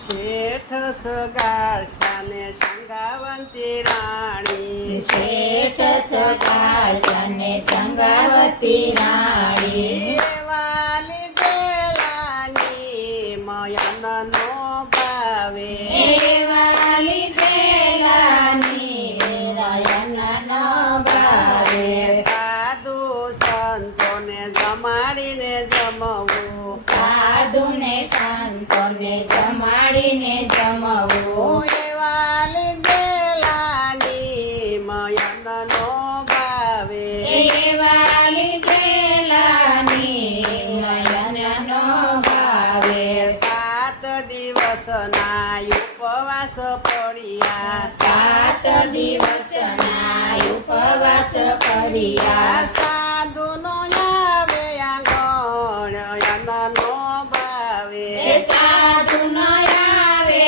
શેઠ સગાળશાને સંગાવતી રાણી શેઠ સગાળશાને સંગાવતી રાણી વાલી દેલાની મયનનો ભાવે વાલી દેલાની નયનનો ભાવે સાધુ સંતોને જમાડીને જમવું સાધુને સંતોને જમાડીને જમવું વાલી દેલાની મયનનો ભાવે વાલી દેલાની નયનનો ભાવે સાત દિવસના ઉપવાસ પડ્યા 7 દિવસના ઉપવાસ કર્યા સાધુનો આવે આંગણ ભાવે સાધુનો આવે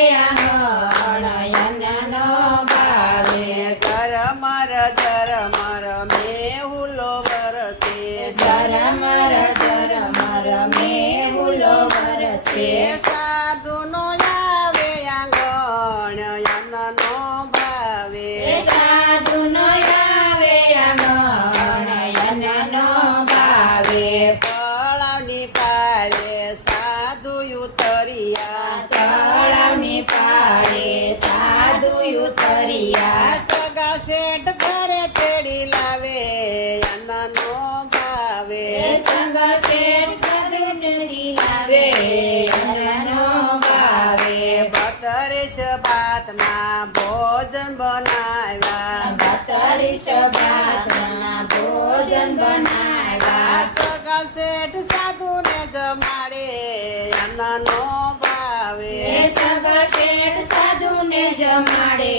નયનનો ભાવે ઝરમર ઝરમર મેહુલો વરસે ઝરમર ઝરમર મેહુલો વરસે સાધુનો આવે આંગણ ભાવે સાધુનો આવે નયનનો ભાવે તળાવની પાળે સાધુ ઉતર્યા તળાવની પાળે સાધુ ઉતર્યા સગા શેઠ ઘરે તેડી લાવે અન્નનો ભાવે સંગળ શેઠ સદુનરી લાવે અન્નનો ભાવે 32 ભાતના ભોજન બનાવ્યા 32 ભાતના ભોજન બનાવ્યા સગા શેઠ સાધુને જમાડે અન્નનો ભાવે સંગળ શેઠ સાધુને જમાડે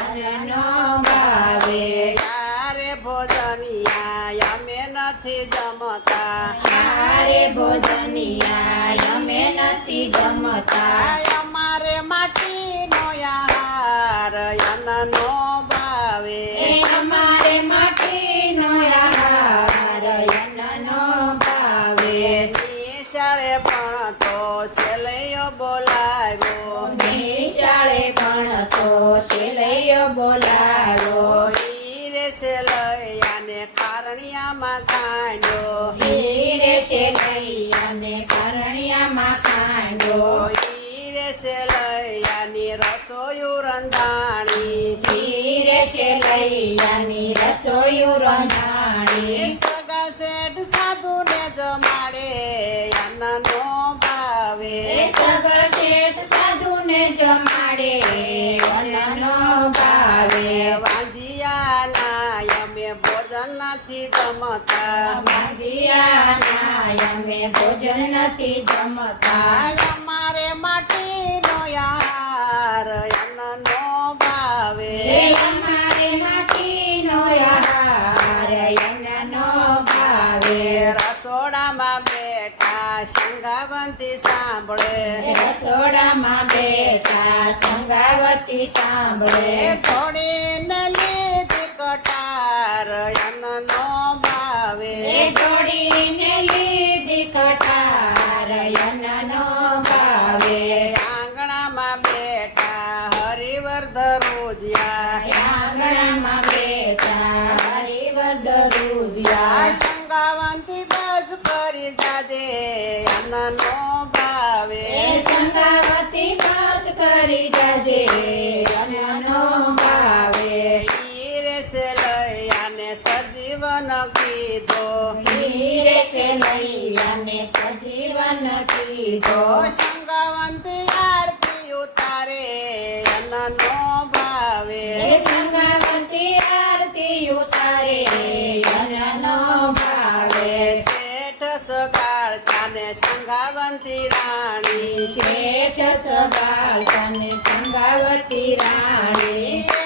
અન્નનો ભાવે યારે ભોજનિયા અમે નથી જમતા હારે ભોજનિયા અમે નથી જમતા અમારે માટીનો આહાર અન્નનો ભાવે અમારે માટીનો આહાર અન્નનો ભાવે નિશાળે ભણતો સેલૈયો બોલાવ્યો નિશાળે ભણતો શેલૈયો બોલાવ્યો હીરે સેલૈયાને કારણિયામાં કાંડ્યો હીરે શેલૈયાને કરણિયામાં કાંડ્યો હીરે સેલૈયાની રસોયું રંધાણી હીરે શેલૈયાની રસોયું રંધાણી સગા શેઠ સાધુને જમાડે અન્નનો ભાવે સગળ શેઠ સાધુને જમાડે અન્નનો ભાવે વાંજિયાના અમે ભોજન નથી જમતા ભાંજિયાના અમે ભોજન નથી જમતા અમારે માટીનો આહાર અન્નનો ભાવે અમારે માટીનો આહાર અન્નનો ભાવે રસોડામાં બેઠા સંગાવંતી સાંભળે રસોડામાં બેઠા સંગાવતી સાંભળે થોડીને લીધી કટાર અન્નનો ભાવે ઢોળીને લીધી કટાર અન્નનો ભાવે આંગણામાં બેઠા હરિવર્ધ રોજિયા આંગણામાં બેઠા હરિવર્ધ રૂજ્યા સંગાવંતી બસ કરી જાદે અન્નનો ભાવે સંગાવતી બસ કરી જાજે અન્નનો ભાવે હીરે સેલૈયાને સજીવન કીધો હીરે શેલૈયાને સજીવન કીધો સંગાવંતી આરતી ઉતારે અન્નનો ભાવે સંગાવતી આરતી ઉતારે અન્નનો ભાવે શેઠ સગાળશાને સંગાવંતી રાણી શેઠ સગાળશાને સંગાવતી રાણી